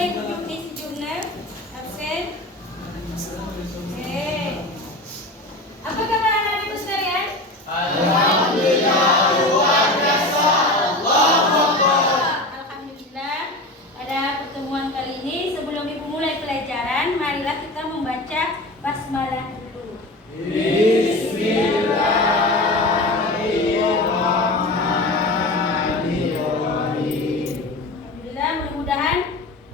yang duduk di sejumlah absen? Oke. Apa kabar anak-anakku sekalian? Alhamdulillah luar biasa. Allahu Akbar. Alhamdulillah. Pada pertemuan kali ini sebelum ibu mulai pelajaran, marilah kita membaca basmalah dulu. Alhamdulillah, mudah-mudahan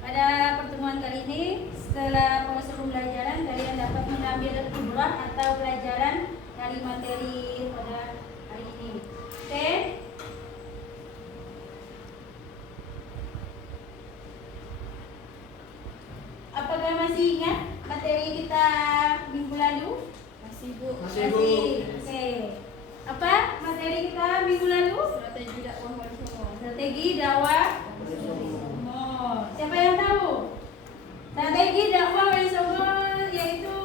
pada pertemuan kali ini setelah proses pembelajaran kalian dapat mengambil ibrah atau pelajaran dari materi pada hari ini. Oke? Apakah masih ingat materi kita minggu lalu? Masih, Bu. Masih, Bu. Oke. Apa materi kita minggu lalu? Strategi dakwah wali songo. Strategi dakwah. Oh, siapa yang tahu? Strategi dakwah wali songo yaitu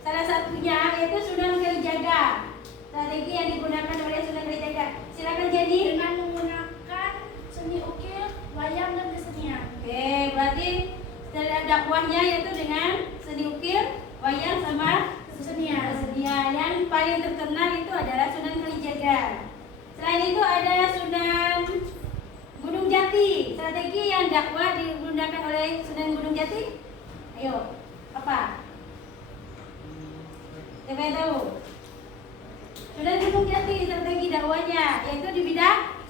salah satunya yaitu Sunan Kalijaga. Strategi yang digunakan oleh Sunan Kalijaga. Silakan jadi. Dengan menggunakan seni ukir, wayang dan kesenian. Oke, berarti strategi dakwahnya yaitu dengan seni ukir, wayang sama Kesenian. kesenian. Yang paling terkenal itu adalah Sunan Kalijaga. Selain itu ada Sunan Gunung Jati. Strategi yang dakwah digunakan oleh Sunan Gunung Jati. Ayo, apa? Siapa yang tahu? Sunan Gunung Jati strategi dakwahnya yaitu di bidang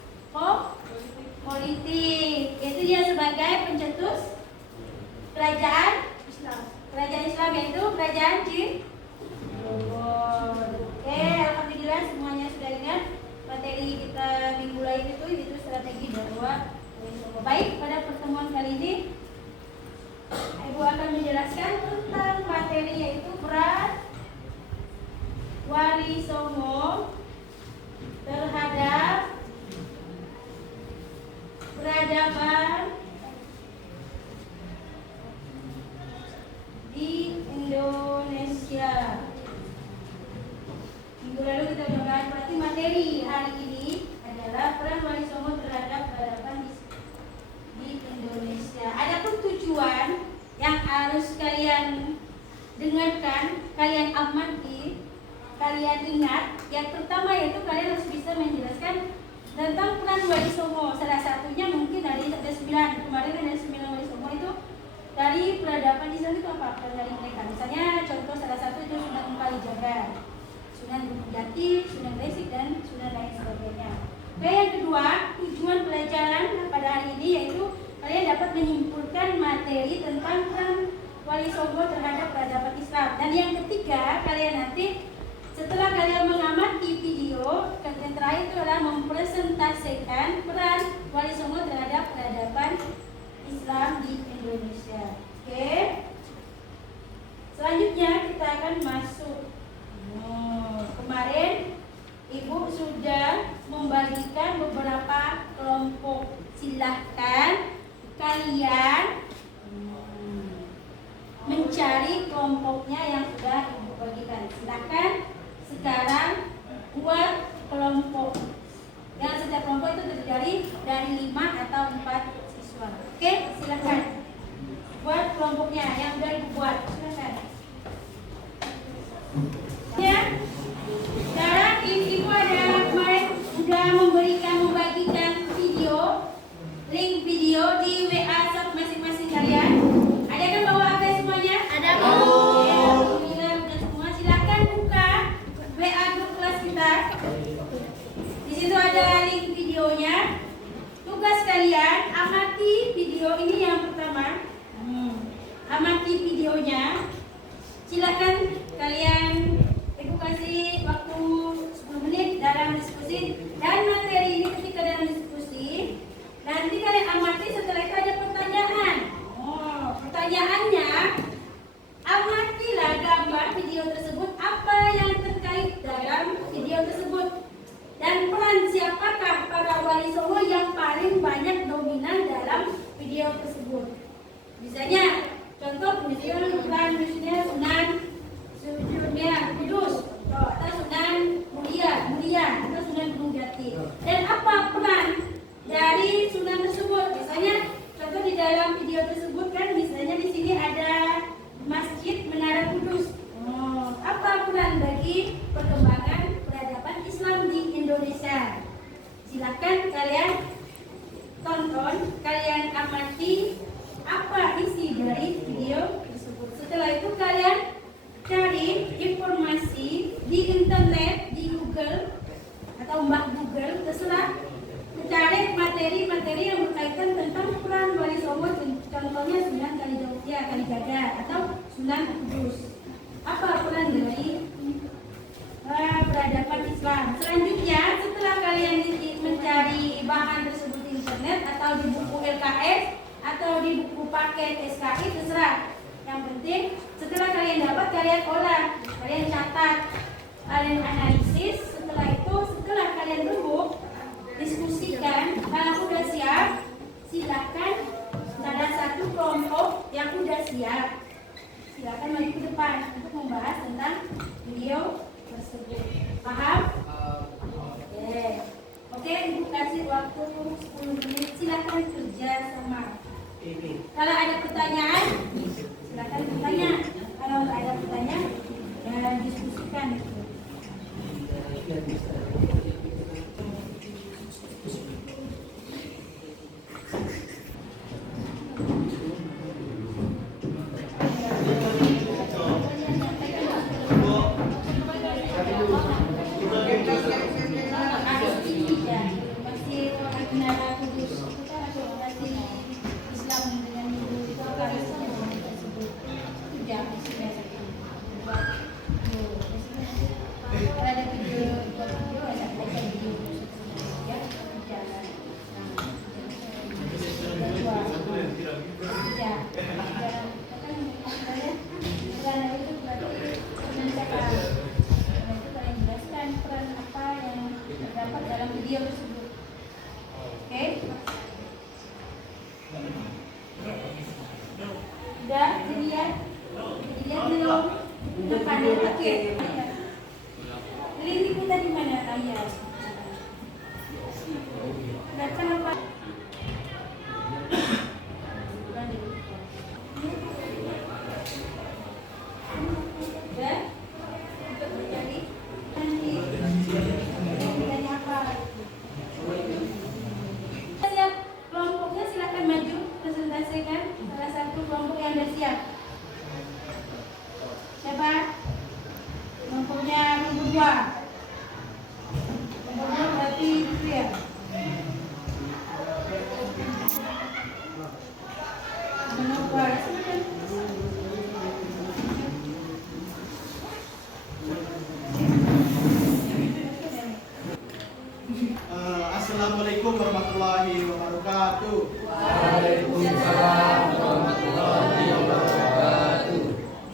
politik. Yaitu dia sebagai pencetus kerajaan Islam yaitu kerajaan Cirebon. Oke, alhamdulillah semuanya sudah ingat materi kita minggu lalu itu strategi dakwah. Baik, pada pertemuan kali ini Ibu akan menjelaskan tentang materi yaitu peran wali songo terhadap peradaban di Indonesia. Minggu lalu kita sudah bahas, berarti materi hari ini adalah peran wali songo terhadap peradaban di Indonesia. Adapun tujuan yang harus kalian dengarkan, kalian amati, kalian ingat, yang pertama yaitu kalian harus bisa menjelaskan tentang peran wali songo. Salah satunya mungkin dari ada 9 kemarin ada 9 wali songo itu dari peradaban Islam itu apa peran dari mereka? Misalnya contoh salah satu itu Sunan Kalijaga, Sunan Gunung Jati, Sunan Gresik dan Sunan lain sebagainya. Oke, yang kedua tujuan pelajaran pada hari ini yaitu kalian dapat menyimpulkan materi tentang peran wali songo terhadap peradaban Islam. Dan yang ketiga kalian nanti setelah kalian mengamati video, yang terakhir itu adalah mempresentasikan peran wali songo terhadap peradaban Islam di Indonesia. Oke. Selanjutnya kita akan masuk. Kemarin Ibu sudah membagikan beberapa kelompok. Silahkan kalian mencari kelompoknya yang sudah Ibu bagikan. Silahkan sekarang buat kelompok. Yang setiap kelompok itu terdiri dari 5 atau 4 siswa. Oke, silakan buat kelompoknya yang sudah Ibu buat. Silakan. Ya. Sekarang Ibu ada kemarin sudah membagikan video, link video di WA chat masing-masing kalian. Ada kan bawa HP semuanya? Ada, Bu. Ya, alhamdulillah sudah semua. Silakan buka WA grup kelas kita. Di situ ada link videonya. Tugas kalian amati video ini yang pertama. Amati videonya. Silakan kalian Ibu kasih waktu 10 menit dalam diskusi dan materi ini ketika dalam diskusi nanti kalian amati setelah itu ada pertanyaan. Pertanyaannya amatilah gambar video tersebut apa yang terkait dalam video tersebut dan peran siapakah para wali songo yang paling banyak dominan dalam video tersebut. Misalnya contoh video misalnya Sunan Kudus atau Sunan Muria atau Sunan Gunung Jati. Dan apa peran dari Sunan tersebut? Misalnya contoh di dalam video tersebut kan apa isi dari video tersebut. Setelah itu kalian cari informasi di internet, di Google atau Mbak Google, terserah. Mencari materi-materi yang berkaitan tentang peran Wali Songo, contohnya Sunan Kalijaga atau Sunan Kudus. Apa peran dari peradaban Islam? Selanjutnya, setelah kalian mencari bahan tersebut di internet atau di buku LKS atau di buku paket SKI, terserah. Yang penting setelah kalian dapat, kalian olah, kalian catat, kalian analisis. Setelah itu, setelah kalian rembuk, diskusikan. Kalau udah siap, silakan salah satu kelompok yang udah siap, silakan maju ke depan untuk membahas tentang video tersebut. Paham? Oke, Ibu kasih waktu 10 menit. Silakan kerja sama. Kalau ada pertanyaan, silakan bertanya. Kalau nggak ada pertanyaan, ya diskusikan. Udah dilihat belum? Udah pandai pakai. Ini kita di mana ayah? Datang apa? Udah? Untuk mencari nanti. Tanya apa? Siap kelompoknya, silakan maju presentasikan salah satu kelompok yang sudah siap. Siapa? Kelompoknya nomor 2. Nomor 2 berarti itu ya. Nomor 2 silakan. Assalamualaikum warahmatullahi wabarakatuh. Waalaikumsalam warahmatullahi wabarakatuh.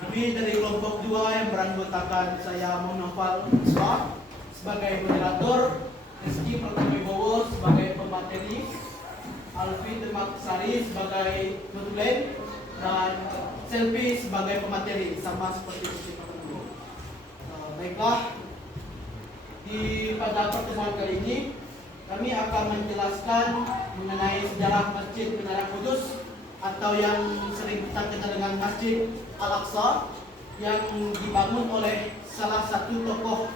Kami dari kelompok 2 yang beranggotakan saya Munafal Islam sebagai moderator, Rizky Pratamibowo sebagai pemateri, Alfi Termaksari sebagai penulis, dan Selvi sebagai pemateri, sama seperti Rizky Pratamibowo. Baiklah, pada pertemuan kali ini kami akan menjelaskan mengenai sejarah Masjid Menara Kudus atau yang sering kita kenal dengan Masjid Al-Aqsa yang dibangun oleh salah satu tokoh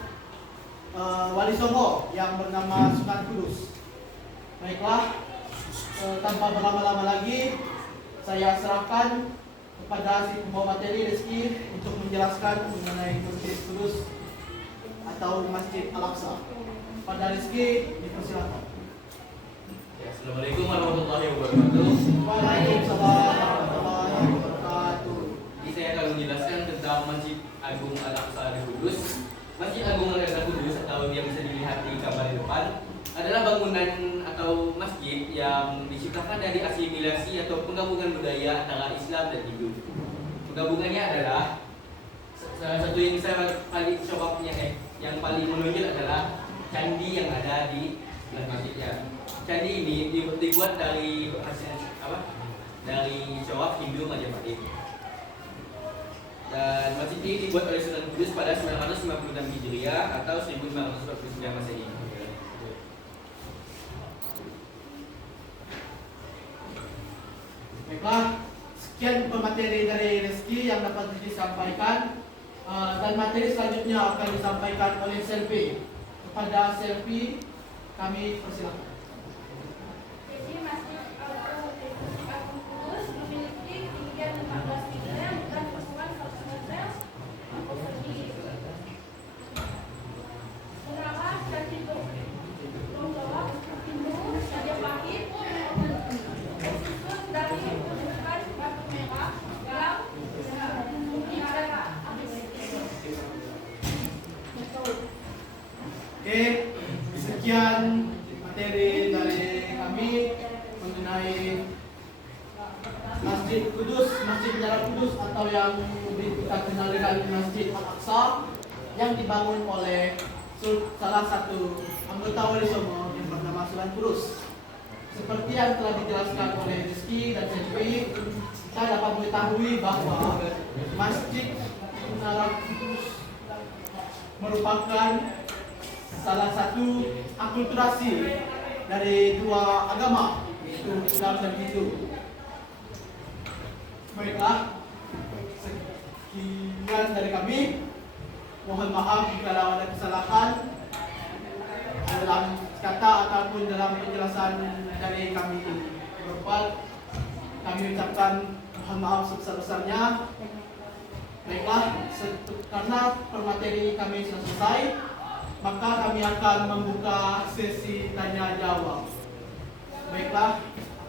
Wali Songo yang bernama Sunan Kudus. Baiklah, tanpa berlama-lama lagi, saya serahkan kepada si pembawa materi Rizky untuk menjelaskan mengenai Masjid Kudus atau Masjid Al-Aqsa. Pada Rizky, dipersilakan. Ya, Assalamualaikum warahmatullahi wabarakatuh. Waalaikumsalam warahmatullahi wabarakatuh. Jadi saya akan menjelaskan tentang Masjid Agung Al-Aqsa di Kudus. Masjid Agung Al-Aqsa Kudus atau yang bisa dilihat di gambar di depan adalah bangunan atau masjid yang diciptakan dari asimilasi atau penggabungan budaya antara Islam dan Hindu. Penggabungannya adalah salah satu yang saya paling syokoknya yang paling menonjol adalah candi yang ada di sebelah masjidnya. Candi ini dibuat dari dari corak Hindu Majapahit. Dan masjid ini dibuat oleh Sunan Kudus pada 956 Hijriah atau 1549 Masehi. Baiklah, sekian pemateri dari Rizky yang dapat disampaikan, dan materi selanjutnya akan disampaikan oleh Selvi. Kepada Selvi, kami persilakan. Jadi Masjid Agung Kudus memiliki Sekian materi dari kami mengenai Masjid Kudus, Masjid Menara Kudus atau yang kita kenal dengan Masjid Al-Aqsa yang dibangun oleh salah satu anggota Wali Songo yang bernama Sunan Kudus. Seperti yang telah dijelaskan oleh Rizky dan Cenpi, kita dapat mengetahui bahwa Masjid Menara Kudus merupakan salah satu akulturasi dari dua agama, yaitu Islam dan Hindu. Baiklah, sekian dari kami. Mohon maaf jika ada kesalahan dalam kata ataupun dalam penjelasan dari kami berempat. Kami ucapkan mohon maaf sebesar-besarnya. Baiklah, karena permateri kami sudah selesai, maka kami akan membuka sesi tanya jawab. Baiklah,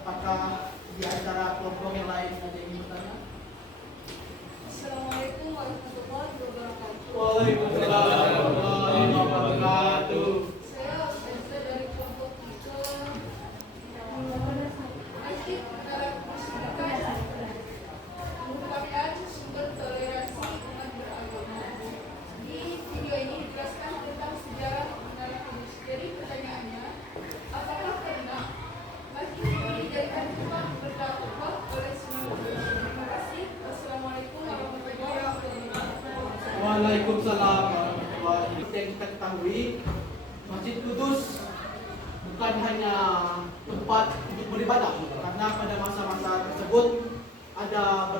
apakah di antara kelompok yang lain ada yang ingin bertanya? Assalamualaikum warahmatullahi wabarakatuh. Waalaikumsalam warahmatullahi wabarakatuh. Saya Ustazah dari kelompok 3. Masjid Menara Kudus merupakan sumber toleransi umat beragama. Di video ini dijelaskan tentang sejarah Menara Kudus. Jadi pertanyaannya, apakah pernah masjid ini dijadikan tempat berdakwah oleh Sunan Kudus? Terima kasih. Wassalamualaikum warahmatullahi wabarakatuh. Waalaikumsalam warahmatullahi wabarakatuh. Yang kita ketahui, Masjid Kudus bukan hanya tempat untuk beribadah, karena pada masa-masa tersebut ada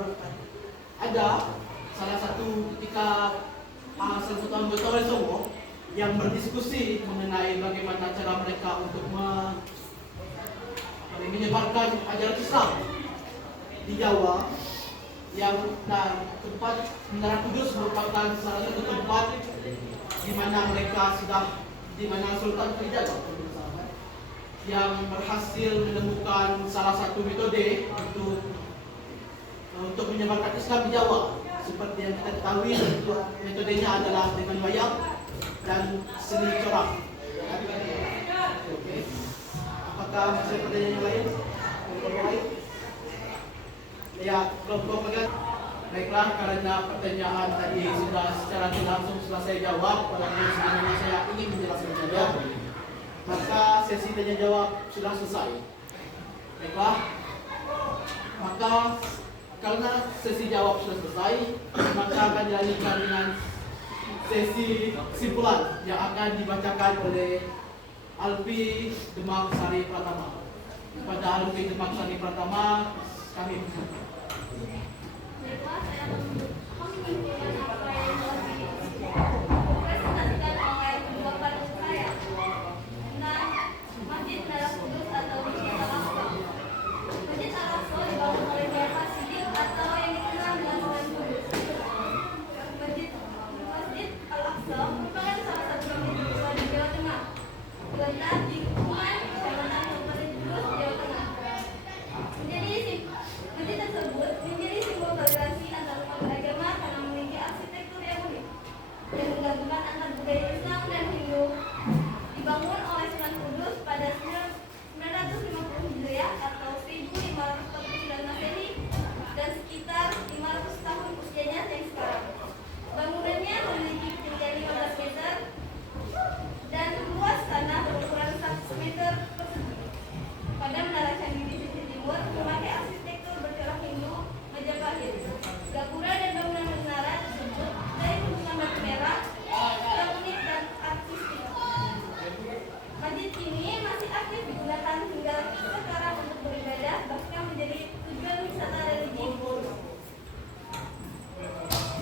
salah satu ketika salah satu anggota Wali Songo yang berdiskusi mengenai bagaimana cara mereka untuk menyebarkan ajaran Islam di Jawa. Yang tempat Menara Kudus merupakan salah satu tempat di mana Sultan Kalijaga yang berhasil menemukan salah satu metode untuk menyebarkan Islam di Jawa. Seperti yang kita ketahui, metodenya adalah dengan wayang dan seni corak. Oke. Apakah masih ada pertanyaan yang lain? Kelompok lain? Ya, kelompok lain. Baiklah, karena pertanyaan tadi sudah secara tidak langsung sudah saya jawab, walaupun sebenarnya saya ingin menjelaskan saja, maka sesi tanya jawab sudah selesai. Baiklah, maka karena sesi jawab sudah selesai, maka akan dilanjutkan dengan sesi kesimpulan yang akan dibacakan oleh Alfi Demak Sari Pratama. Kepada Alfi Demak Sari Pratama, kami persilakan. Baiklah, saya akan menyimpulkan apa yang telah dipresentasikan oleh kedua panelis saya tentang Masjid Menara Kudus atau Masjid Al-Aqsa. Masjid Al-Aqsa dibangun oleh Muhammad Siddiq atau yang dikenal dengan Sunan Kudus. Masjid Al-Aqsa merupakan salah satu masjid terbesar di Jawa Tengah, terletak di Kuman, Kecamatan Kabupaten Kudus, Jawa Tengah. Masjid tersebut menjadi simbol toleransi antar umat beragama karena memiliki arsitektur yang unik dan menggabungkan antara budaya Islam dan Hindu. Dibangun oleh Sunan Kudus pada 950 Hijriah atau 1549 Masehi dan sekitar 500 tahun usianya yang sekarang. Bangunannya memiliki ketinggian 15 meter dan luas tanah berukuran 100 meter persegi. Pada menara candi di sisi timur memakai arsitektur bercorak Hindu Majapahit. Gapura dan bangunan menara tersebut dari tumbukan batu merah, unik dan artistik. Masjid ini masih aktif digunakan hingga sekarang untuk beribadah, bahkan menjadi tujuan wisata religi.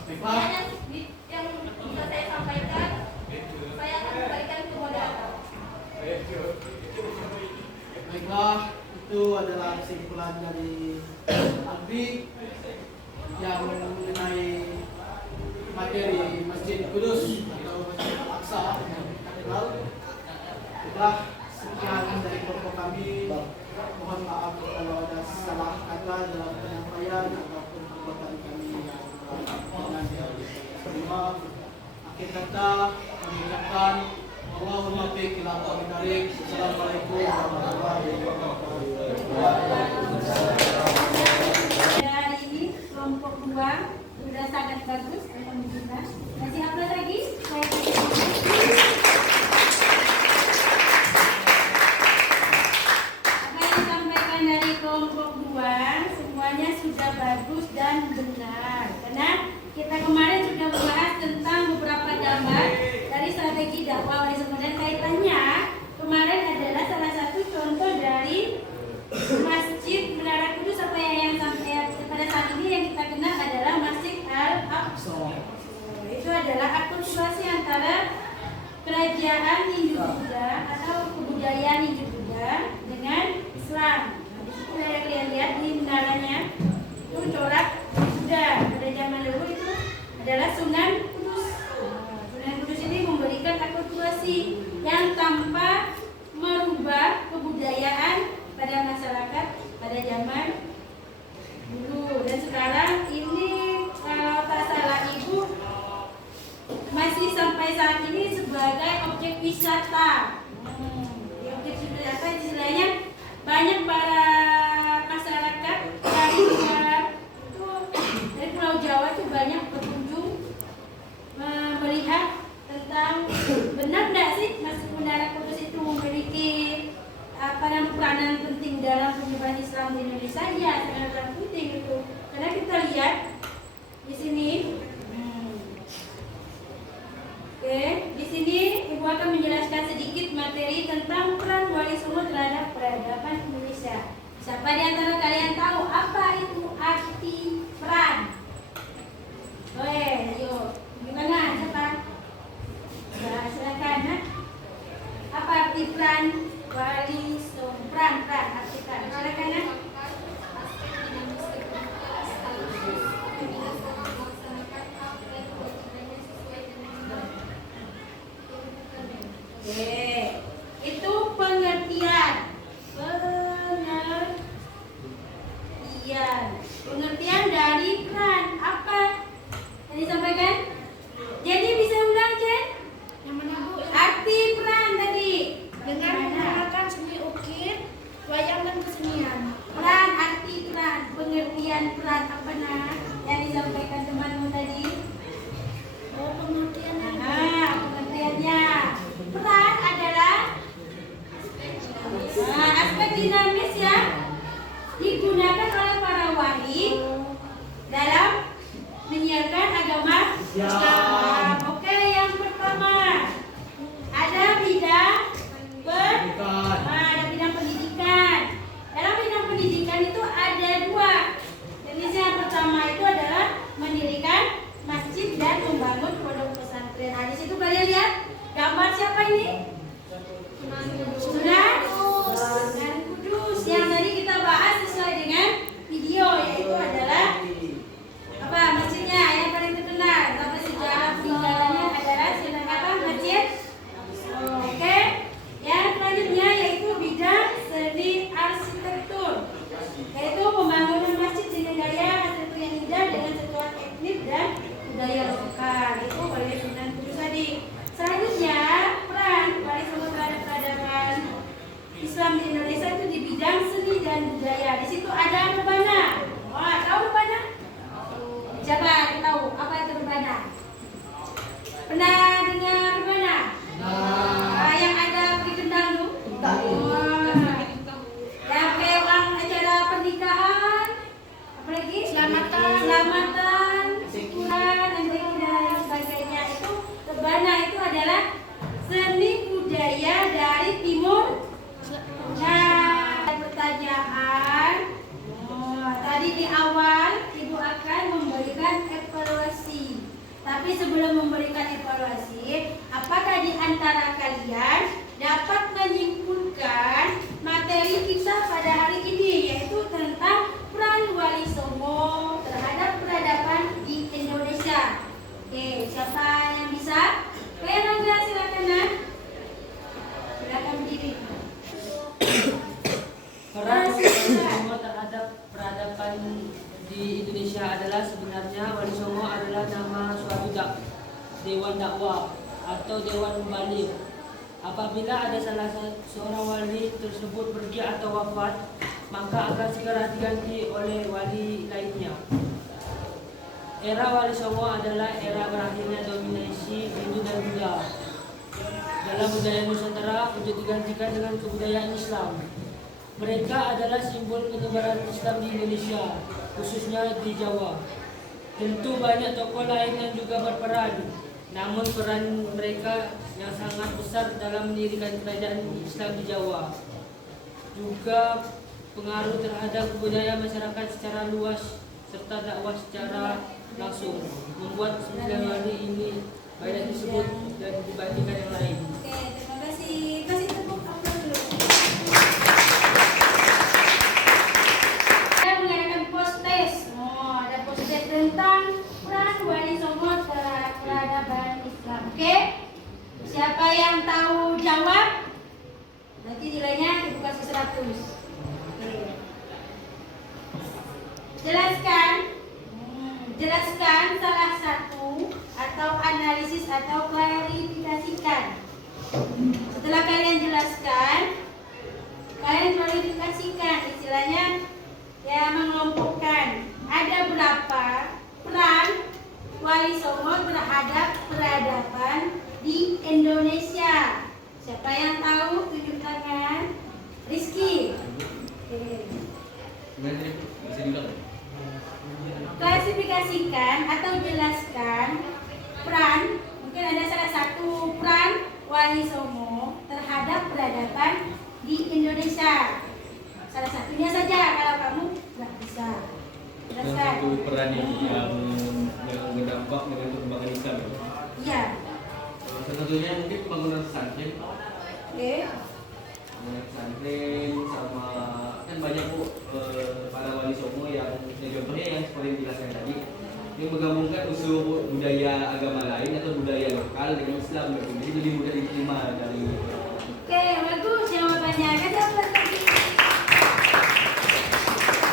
Baiklah, Yang bisa saya sampaikan, saya akan kembalikan ke moderator. baiklah, itu adalah kesimpulan dari Alfi yang mengenai materi Masjid Kudus atau Masjid Al-Aqsa yang kita kenal. Baiklah, sekian dari kelompok kami. Mohon maaf kalau ada salah kata dalam penyampaian ataupun perbuatan kami yang terima. Akhir kata kami ucapkan Allahumma fiik ila aqwamit thariq. Assalamualaikum warahmatullahi wabarakatuh. Hari ini kelompok 2 sudah sangat bagus, alhamdulillah. Masih apa lagi? Apa yang disampaikan dari kelompok 2 semuanya sudah bagus dan benar. Karena kita kemarin sudah membahas tentang beberapa gambar dari strategi dakwah wali songo, dan kaitannya kemarin adalah salah satu contoh dari Masjid Menara Kudus, apa yang sampai pada saat ini yang kita kenal adalah Masjid Al-Aqsa. Itu adalah akulturasi antara kerajaan Hindu-Buddha atau kebudayaan Hindu-Buddha dengan Islam. Nah, di situ ada kalian lihat di menaranya itu corak Buddha. Pada zaman dahulu itu adalah Sunan Kudus. Sunan Kudus ini memberikan akulturasi yang tanpa merubah kebudayaan pada masyarakat pada zaman dulu. Dan sekarang ini kalau tak salah ibu masih sampai saat ini sebagai objek wisata. Di objek wisata istilahnya banyak para masyarakat dari luar itu, dari Pulau Jawa itu banyak berkunjung melihat tentang benar tidak sih Masjid Menara Kudus itu memiliki peranan penting dalam penyebaran Islam di Indonesia. Ya, sangat penting itu. Karena kita lihat di sini. Oke, di sini Ibu akan menjelaskan sedikit materi tentang peran Wali Songo terhadap peradaban Indonesia. Siapa di antara kalian tahu apa itu arti peran? Oke, ayo. Gimana? Siapa? Nah, silakan. Nah. Apa arti peran Wali Songo? Peran arti peran. Silakan. Nah. Oke, itu pengertian. Pengertian dari peran apa yang disampaikan? Jadi bisa ulang, Jen? Yang mana, Bu? Arti peran tadi Dengan menggunakan seni ukir, wayang dan kesenian. peran, arti peran, pengertian peran apa nah yang disampaikan temanmu tadi? Oh, pengertiannya. Nah, pengertiannya peran adalah aspek dinamis ya digunakan oleh para wali dalam menyiarkan agama Islam. Oke, yang pertama ada bidang ada bidang pendidikan. Dalam bidang pendidikan itu ada dua. Jenis yang pertama itu adalah mendirikan masjid dan membangun pondok pesantren. Nah, di situ kalian lihat gambar siapa ini? Sunan Kudus yang tadi kita bahas sesuai dengan video, yaitu adalah apa masjidnya yang paling terkenal sampai sejarah peninggalannya adalah Sunan apa masjid. Oke, yang selanjutnya yaitu bidang seni arsitektur, yaitu pembangunan masjid dengan gaya arsitektur yang indah dengan sentuhan etnik dan budaya lokal. Itu oleh Sunan Kudus tadi. Selanjutnya peran Wali Songo terhadap peradaban Islam di Indonesia itu di bidang seni dan budaya. Di situ ada rebana. Wah, tahu rebana? Siapa yang tahu apa itu rebana? Pernah dengar rebana? Yang ada di kendang tuh? Yang pelang acara pernikahan, apalagi? Selamatan, syukuran, dan sebagainya. Itu rebana itu adalah seni budaya dari timur. Nah, pertanyaan tadi di awal Ibu akan memberikan evaluasi. Tapi sebelum memberikan evaluasi, apakah di antara kalian dapat menyimpulkan materi kita pada hari ini, yaitu tentang peran Wali Songo terhadap peradaban di Indonesia? Oke, siapa yang bisa? Rangga, silakan. Nah, silakan berdiri. Peran Wali Songo terhadap peradaban di Indonesia adalah sebenarnya Wali Songo adalah nama suatu Dewan Dakwah atau Dewan Mubalik Apabila ada salah seorang wali tersebut pergi atau wafat, maka akan segera diganti oleh wali lainnya. Era Wali Songo adalah era berakhirnya dominasi Hindu dan Buddha dalam budaya Nusantara untuk digantikan dengan kebudayaan Islam. Mereka adalah simbol penyebaran Islam di Indonesia, khususnya di Jawa. Tentu banyak tokoh lain yang juga berperan, namun peran mereka yang sangat besar dalam mendirikan kerajaan Islam di Jawa. Juga pengaruh terhadap budaya masyarakat secara luas serta dakwah secara langsung membuat 9 wali ini banyak disebut dan dibandingkan yang lain. Oke, terima kasih. Kasih tepuk tangan dulu. Kita mengadakan post test. Oh, ada post test tentang peran Wali Songo terhadap peradaban Islam. Oke? Siapa yang tahu jawab? Nanti nilainya dibuka 100. Oke. Jelaskan salah satu atau analisis atau klarifikasikan. Setelah kalian jelaskan, kalian klarifikasikan, istilahnya ya mengelompokkan ada berapa peran Wali Songo terhadap peradaban di Indonesia. Siapa yang tahu tunjuk tangan? Rizky. Oke. Bisa diulang. Klasifikasikan atau jelaskan peran, mungkin ada salah satu peran Wali Songo terhadap peradaban di Indonesia. Salah satunya saja kalau kamu nggak bisa. Jelaskan. Satu peran yang berdampak dengan perkembangan Islam. Iya. Salah satunya mungkin pembangunan pesantren. Oke. Pesantren sama kan banyak bu para wali songo yang contohnya yang seperti yang dijelaskan tadi yang menggabungkan unsur budaya agama lain atau budaya lokal dengan Islam jadi lebih mudah diterima dari. Oke, bagus jawabannya. Kasih aplaus lagi.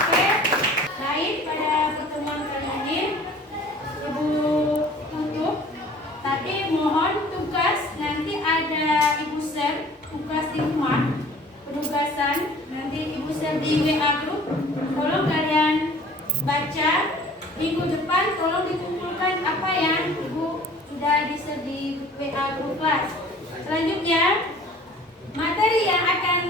Oke. Baik, pada pertemuan kali ini Ibu tutup. Tapi mohon tugas nanti ada Ibu Ser tugas di rumah. Penugasan nanti Ibu share di WA group. Tolong kalian baca minggu depan. Tolong dikumpulkan apa yang Ibu sudah di-share di WA group kelas. Selanjutnya materi yang akan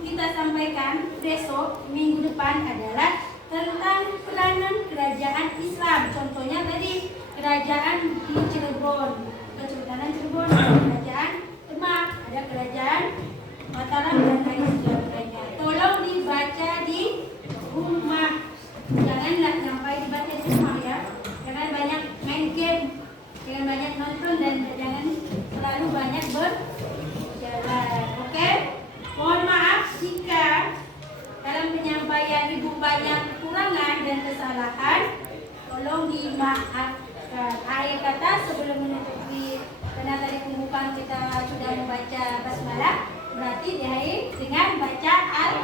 kita sampaikan besok minggu depan adalah tentang peranan kerajaan Islam. Contohnya tadi kerajaan di Cirebon, Kesultanan Cirebon, kerajaan Demak, ada kerajaan Mataram dan lain sebagainya. Tolong dibaca di rumah. Janganlah sampai dibaca di rumah ya. Jangan banyak main game, jangan banyak nonton dan jangan selalu banyak berjalan. Oke? Mohon maaf jika dalam penyampaian Ibu banyak kekurangan dan kesalahan. Tolong dimaafkan. Akhir kata sebelum menutupi, karena tadi pembukaan kita sudah membaca basmalah. Berarti diakhiri dengan baca al